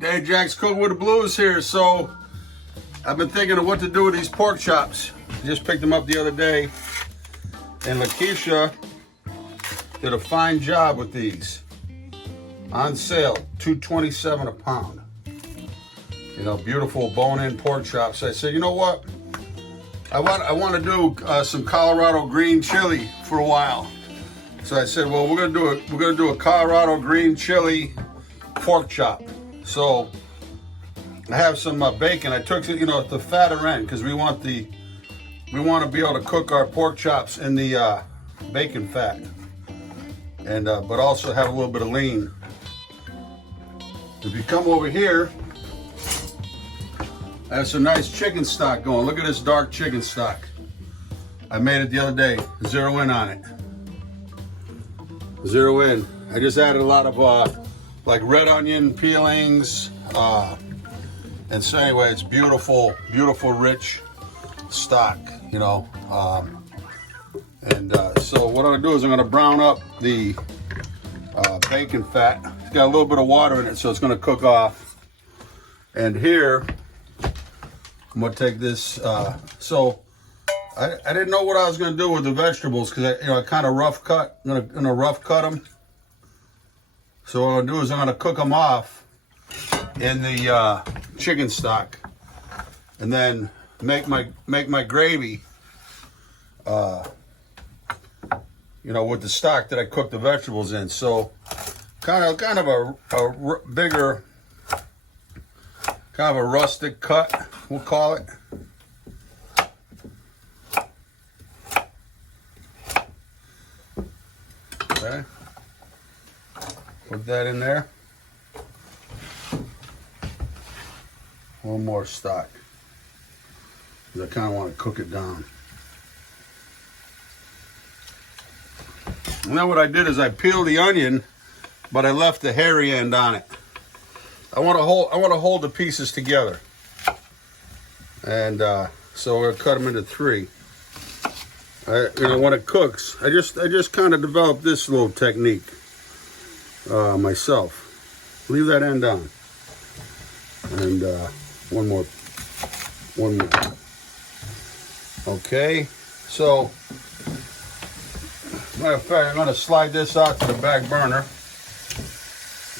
Daddy Jack's Cooking with the Blues here. So I've been thinking of what to do with these pork chops. Just picked them up the other day, and Lakeisha did a fine job with these. On sale, $2.27 a pound. You know, beautiful bone-in pork chops. I said, you know what? I want to do some Colorado green chili for a while. So I said, well, we're gonna do a Colorado green chili pork chop. So I have some bacon. I took the fatter end because we want to be able to cook our pork chops in the bacon fat, and but also have a little bit of lean. If you come over here, I have some nice chicken stock going. Look at this dark chicken stock. I made it the other day. Zero in on it. Zero in. I just added a lot of like red onion peelings. And so anyway, it's beautiful, beautiful, rich stock, you know. So what I'm gonna do is I'm gonna brown up the bacon fat. It's got a little bit of water in it, so it's gonna cook off. And here, I'm gonna take this. So I didn't know what I was gonna do with the vegetables because I kind of rough cut. I'm gonna rough cut them. So what I'm gonna do is I'm gonna cook them off in the chicken stock, and then make my gravy. You know, with the stock that I cooked the vegetables in. So kind of a bigger, kind of a rustic cut, we'll call it. Okay, put that in there. One more stock, because I kind of want to cook it down. And then what I did is I peeled the onion, but I left the hairy end on it. I want to hold the pieces together, and so we'll cut them into three. When it cooks, I just kind of developed this little technique myself. Leave that end on, and one more. Okay, so. Matter of fact, I'm going to slide this out to the back burner,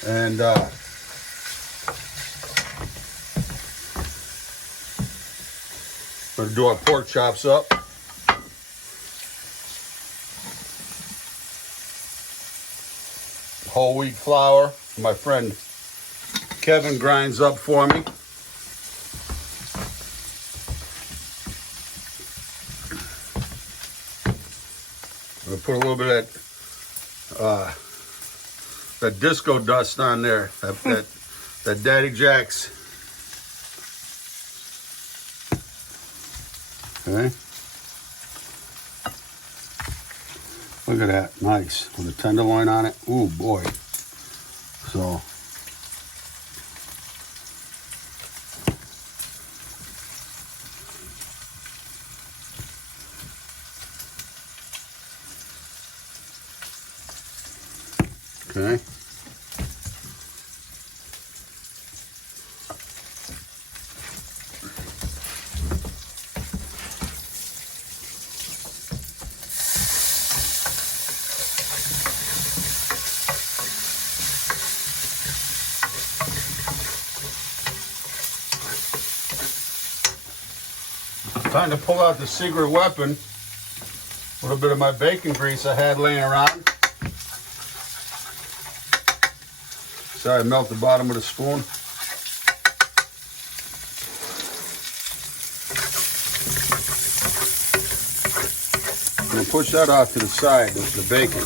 and going to do our pork chops up. Whole wheat flour, my friend Kevin grinds up for me. I'll put a little bit of that disco dust on there, that Daddy Jack's. Okay. Look at that, nice, with a tenderloin on it. Ooh, boy. So. Okay. Time to pull out the secret weapon. A little bit of my bacon grease I had laying around. Sorry, I melt the bottom of the spoon. I'm gonna push that off to the side, the bacon.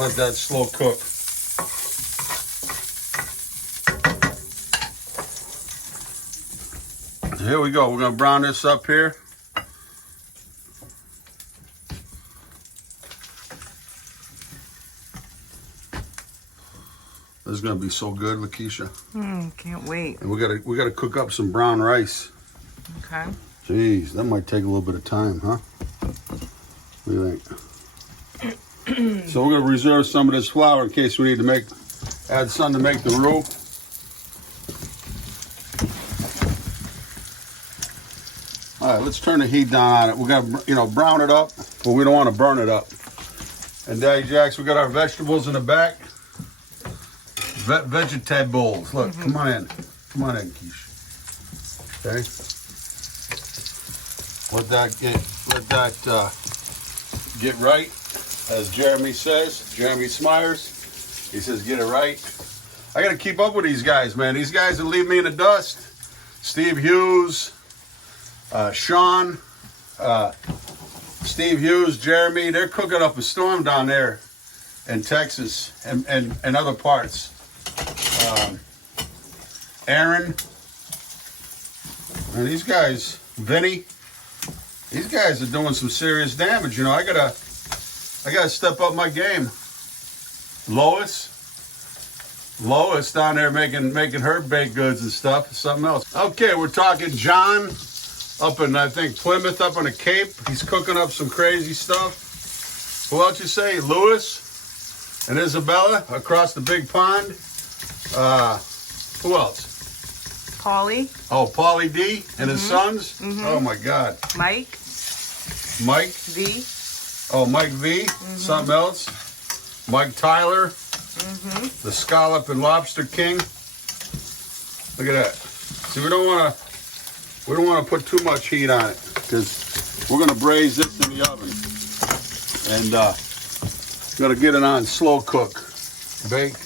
Let that slow cook. So here we go. We're gonna brown this up here. This is gonna be so good, Lakeisha. Can't wait. And we gotta cook up some brown rice. Okay. Jeez, that might take a little bit of time, huh? What do you think? So we're gonna reserve some of this flour in case we need to add some to make the roux. All right, let's turn the heat down on it. We got to, brown it up, but we don't want to burn it up. And Daddy Jacks, we got our vegetables in the back. Vegetables. Look, come on in. Come on in, Keisha. Okay. Let that get right, as Jeremy says. Jeremy Smyers. He says, get it right. I got to keep up with these guys, man. These guys that leave me in the dust. Steve Hughes, Sean, Steve Hughes, Jeremy, they're cooking up a storm down there in Texas and other parts. Aaron, and these guys, Vinny, these guys are doing some serious damage. I gotta step up my game. Lois down there making her baked goods and stuff. Something else. Okay, we're talking John up in, I think, Plymouth, up on the Cape. He's cooking up some crazy stuff. Who else you say? Lewis and Isabella across the big pond. Who else? Paulie. Oh, Paulie D and his sons. Oh my God. Mike V. Oh, Mike V. Something else. Mike Tyler. The Scallop and Lobster King. Look at that. See, we don't want to put too much heat on it because we're going to braise this in the oven, and going to get it on slow cook, bake.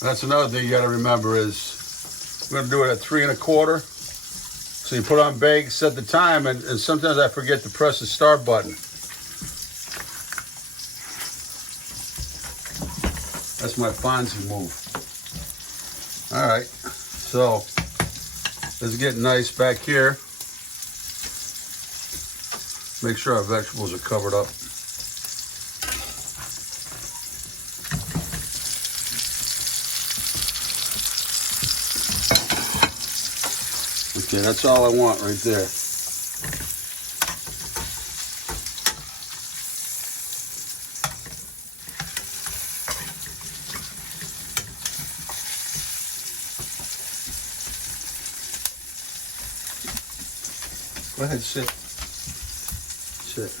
That's another thing you got to remember is we're going to do it at 3 1/4. So you put on bake, set the time, and sometimes I forget to press the start button. That's my Fonzie move. All right, so let's get nice back here. Make sure our vegetables are covered up. Okay, that's all I want right there. Go ahead, sit. Sit.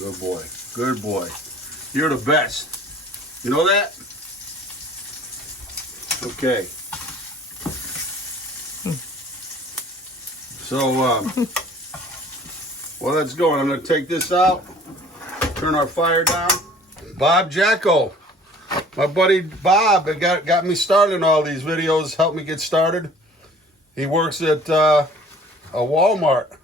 Good boy. Good boy. You're the best. You know that? Okay. So, while that's going, I'm going to take this out, turn our fire down. Bob Jacko, my buddy Bob, that got me started in all these videos, helped me get started. He works at a Walmart,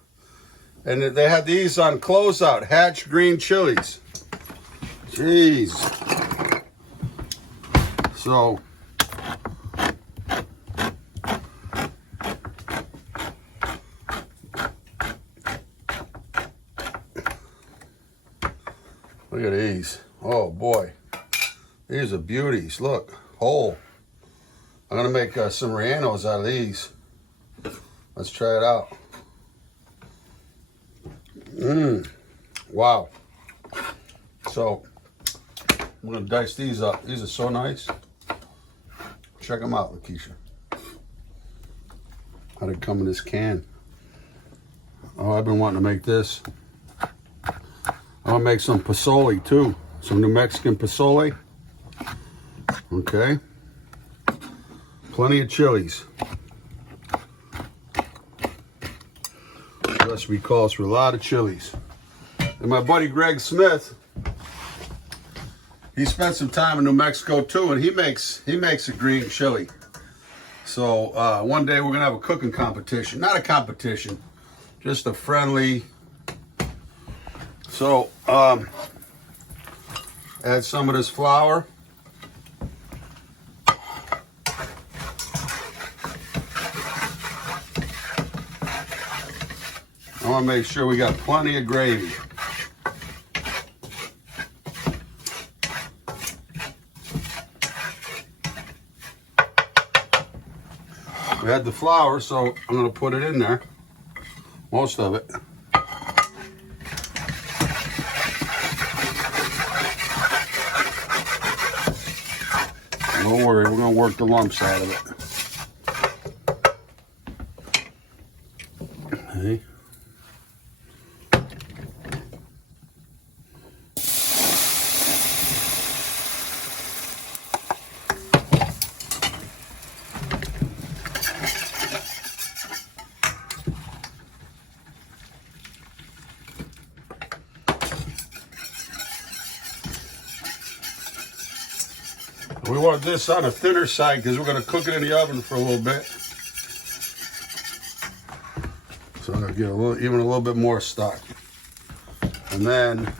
and they had these on closeout, Hatch green chilies. Jeez. So, look at these. Oh boy. These are beauties. Look, whole. I'm going to make some rellenos out of these. Let's try it out. Wow. So, I'm going to dice these up. These are so nice. Check them out, Lakeisha. How they come in this can. Oh, I've been wanting to make this. I'm going to make some pozole too. Some New Mexican pozole. Okay. Plenty of chilies. The recipe calls for a lot of chilies. And my buddy Greg Smith, he spent some time in New Mexico too, and he makes a green chili. So one day we're gonna have a cooking competition. Not a competition, just a friendly. So add some of this flour. I want to make sure we got plenty of gravy. We had the flour, so I'm going to put it in there. Most of it. Don't worry, we're going to work the lumps out of it. See? We want this on a thinner side because we're going to cook it in the oven for a little bit. So I'm going to get even a little bit more stock. And then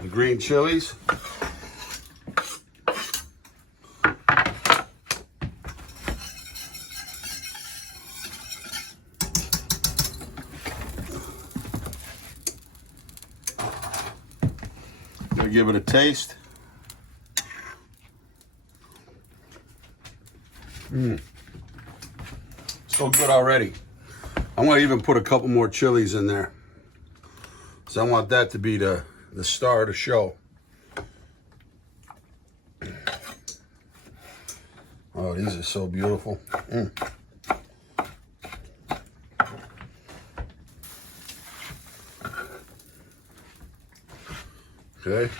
the green chilies. Gonna give it a taste. So good already. I'm gonna even put a couple more chilies in there. So I want that to be the star of the show. Oh, these are so beautiful. Okay.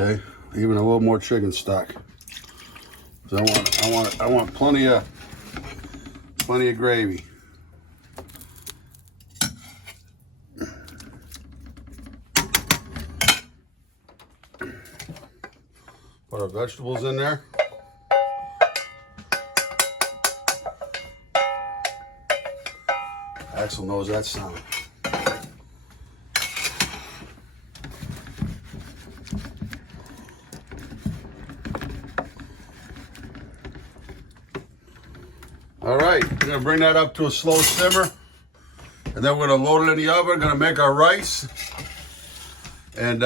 Okay, even a little more chicken stock. So I want plenty of gravy. Put our vegetables in there. Axel knows that sound. All right, we're gonna bring that up to a slow simmer, and then we're gonna load it in the oven. Gonna make our rice, and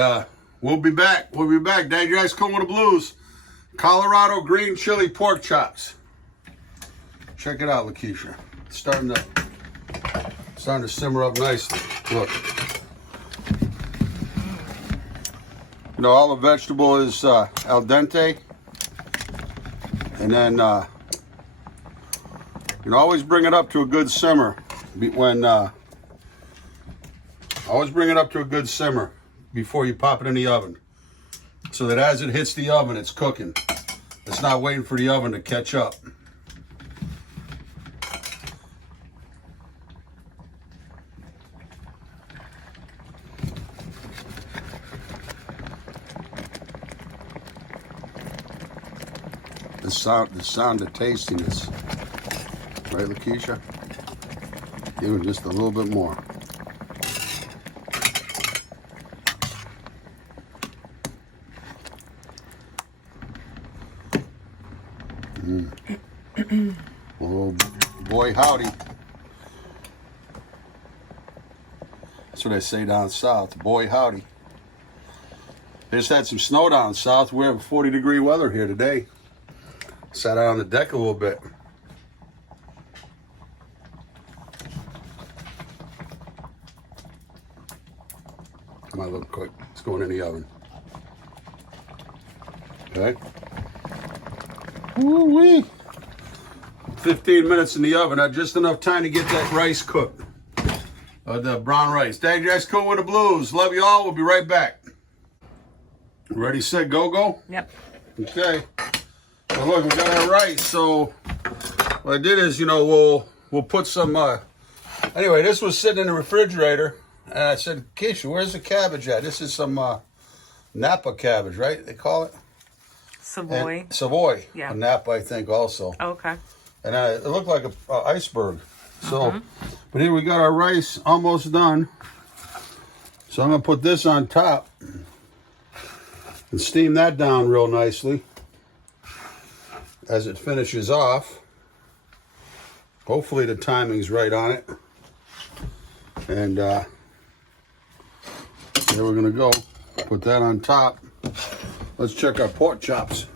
we'll be back. We'll be back. Dad, you guys come with the blues. Colorado green chili pork chops. Check it out, Lakeisha. It's starting to simmer up nicely. Look. You know, all the vegetable is al dente, and then you know, always bring it up to a good simmer always bring it up to a good simmer before you pop it in the oven, so that as it hits the oven, it's cooking. It's not waiting for the oven to catch up. The sound of tastiness. Right, Lakeisha? Even just a little bit more. Oh, boy, howdy. That's what I say down south. Boy, howdy. They just had some snow down south. We have 40-degree weather here today. Sat out on the deck a little bit. Come on, look quick. It's going in the oven. Okay. Woo-wee. 15 minutes in the oven. Not just enough time to get that rice cooked. The brown rice. Dad, you guys cool with the blues. Love you all. We'll be right back. Ready, set, go? Yep. Okay. Well, look, we got our rice. So what I did is, you know, we'll put some. Anyway, this was sitting in the refrigerator, and I said, Keisha, where's the cabbage at? This is some Napa cabbage, right? They call it Savoy. And Savoy. Yeah. A Napa, I think, also. Oh, okay. And it looked like an iceberg. So, but here we got our rice almost done. So I'm gonna put this on top and steam that down real nicely as it finishes off. Hopefully the timing's right on it. And there we're gonna go. Put that on top. Let's check our pork chops.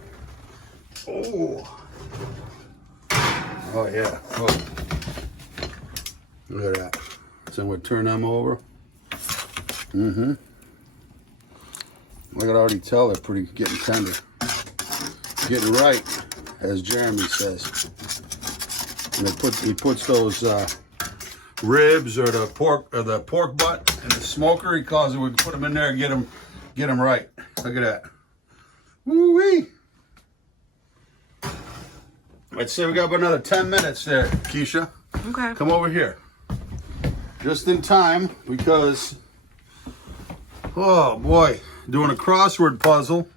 Oh yeah. Oh. Look at that. So we'll turn them over. Mm-hmm. I can already tell they're pretty getting tender. Getting right, as Jeremy says. And he puts those ribs or the pork butt in the smoker. He calls it. We can put them in there and get them right. Look at that. Woo-wee. I'd say we got about another 10 minutes there, Keisha. Okay. Come over here. Just in time because, oh boy, doing a crossword puzzle.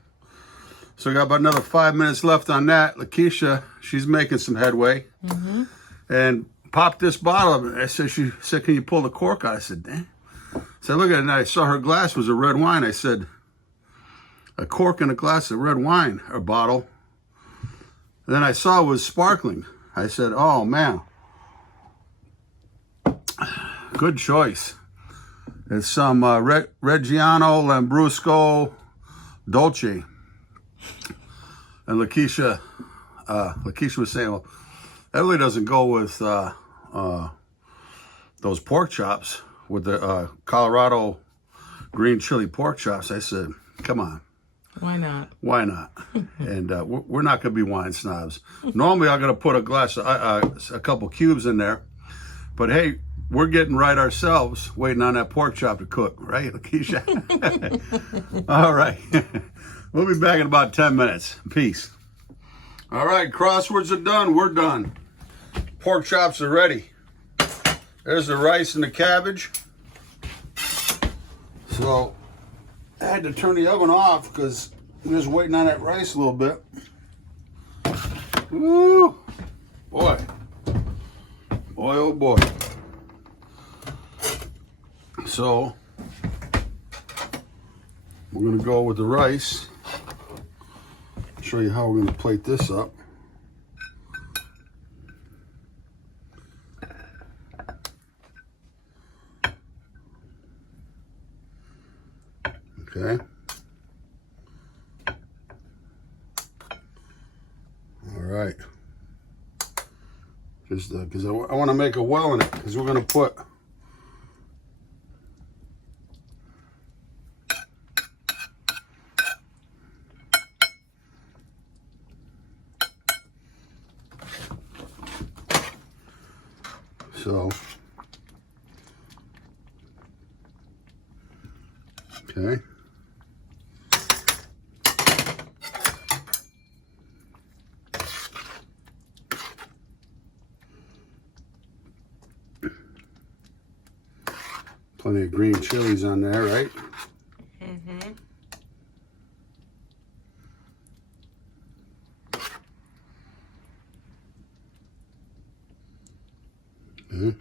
So we got about another 5 minutes left on that. Lakeisha, she's making some headway. Mm-hmm. And popped this bottle. I said, she said, can you pull the cork out? I said, dang. I said, look at it. And I saw her glass was a red wine. I said, a cork in a glass of red wine, or bottle. And then I saw it was sparkling. I said, oh man. Good choice. It's some Reggiano Lambrusco Dolce. And Lakeisha was saying, well, that really doesn't go with those pork chops, with the Colorado green chili pork chops. I said, come on. Why not? Why not? And we're not going to be wine snobs. Normally, I'm going to put a glass, a couple cubes in there. But hey, we're getting right ourselves, waiting on that pork chop to cook, right, Lakeisha? All right. We'll be back in about 10 minutes. Peace. All right, crosswords are done. We're done. Pork chops are ready. There's the rice and the cabbage. So I had to turn the oven off because I'm just waiting on that rice a little bit. Woo! Boy. Boy, oh boy. So we're going to go with the rice. Show you how we're going to plate this up. Okay. All right. Just because I want to make a well in it, because we're going to put so. Okay. Plenty of green chilies on there, right? Mm-hmm. Okay.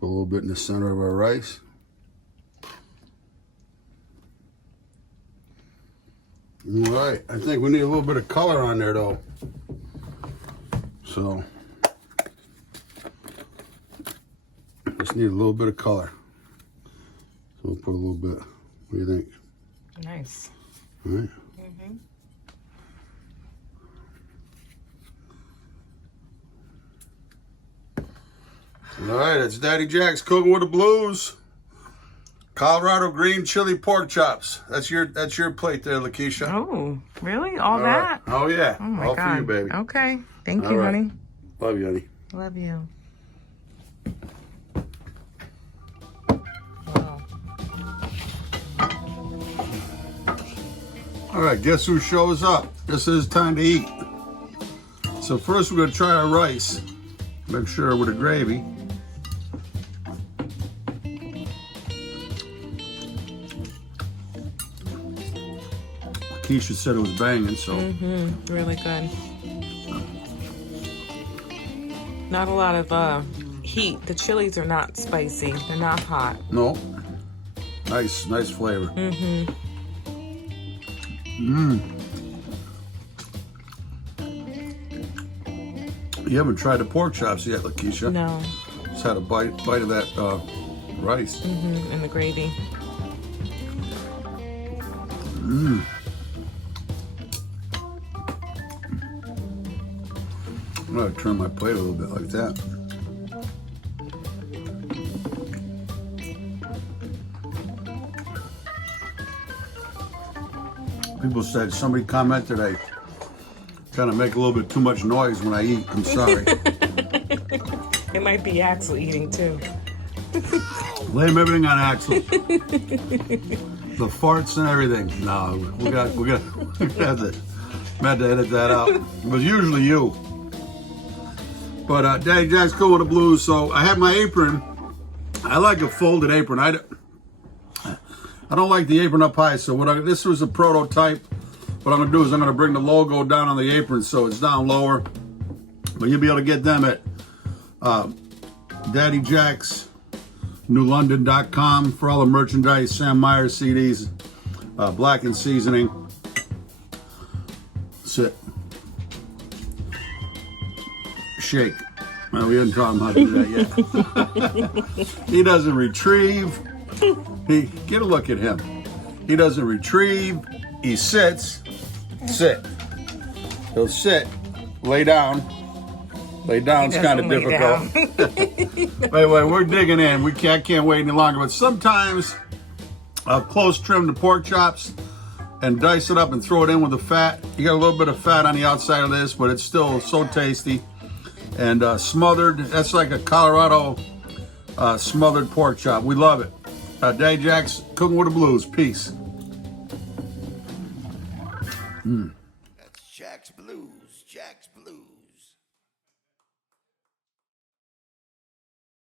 Put a little bit in the center of our rice. All right, I think we need a little bit of color on there though. So, just need a little bit of color. So we'll put a little bit. What do you think? Nice. All right. Mm-hmm. All right, it's Daddy Jack's Cooking with the Blues. Colorado green chili pork chops. That's your plate there, Lakeisha. Oh, really? All Right. that? Oh yeah. Oh my All God. for you, baby. Okay. Thank All you, right. honey. Love you, honey. Love you. Wow. All right, guess who shows up? Guess it's time to eat. So first we're gonna try our rice. Make sure with the gravy. Keisha said it was banging, so. Mm-hmm. Really good. Not a lot of heat. The chilies are not spicy. They're not hot. No. Nice flavor. Mm-hmm. You haven't tried the pork chops yet, Lakeisha. No. Just had a bite of that rice. Mm-hmm. And the gravy. I'm gonna turn my plate a little bit like that. People said, somebody commented I kind of make a little bit too much noise when I eat. I'm sorry. It might be Axel eating too. Blame everything on Axel. The farts and everything. No, we got to edit that out. It was usually you. But Daddy Jack's cool with the blues. So I have my apron. I like a folded apron. I don't like the apron up high. So this was a prototype. What I'm gonna do is I'm gonna bring the logo down on the apron so it's down lower. But you'll be able to get them at Daddy Jack's NewLondon.com for all the merchandise, Sam Myers CDs, Black and Seasoning. Sit. Shake. Well, we didn't taught him how to do that yet. He doesn't retrieve. Get a look at him. He doesn't retrieve. He sits. Sit. He'll sit. Lay down. Lay down's kind of difficult. Wait, we're digging in. I can't wait any longer. But sometimes I'll close trim the pork chops and dice it up and throw it in with the fat. You got a little bit of fat on the outside of this, but it's still so tasty. And smothered, that's like a Colorado smothered pork chop. We love it. Daddy Jack's Cooking with the Blues. Peace.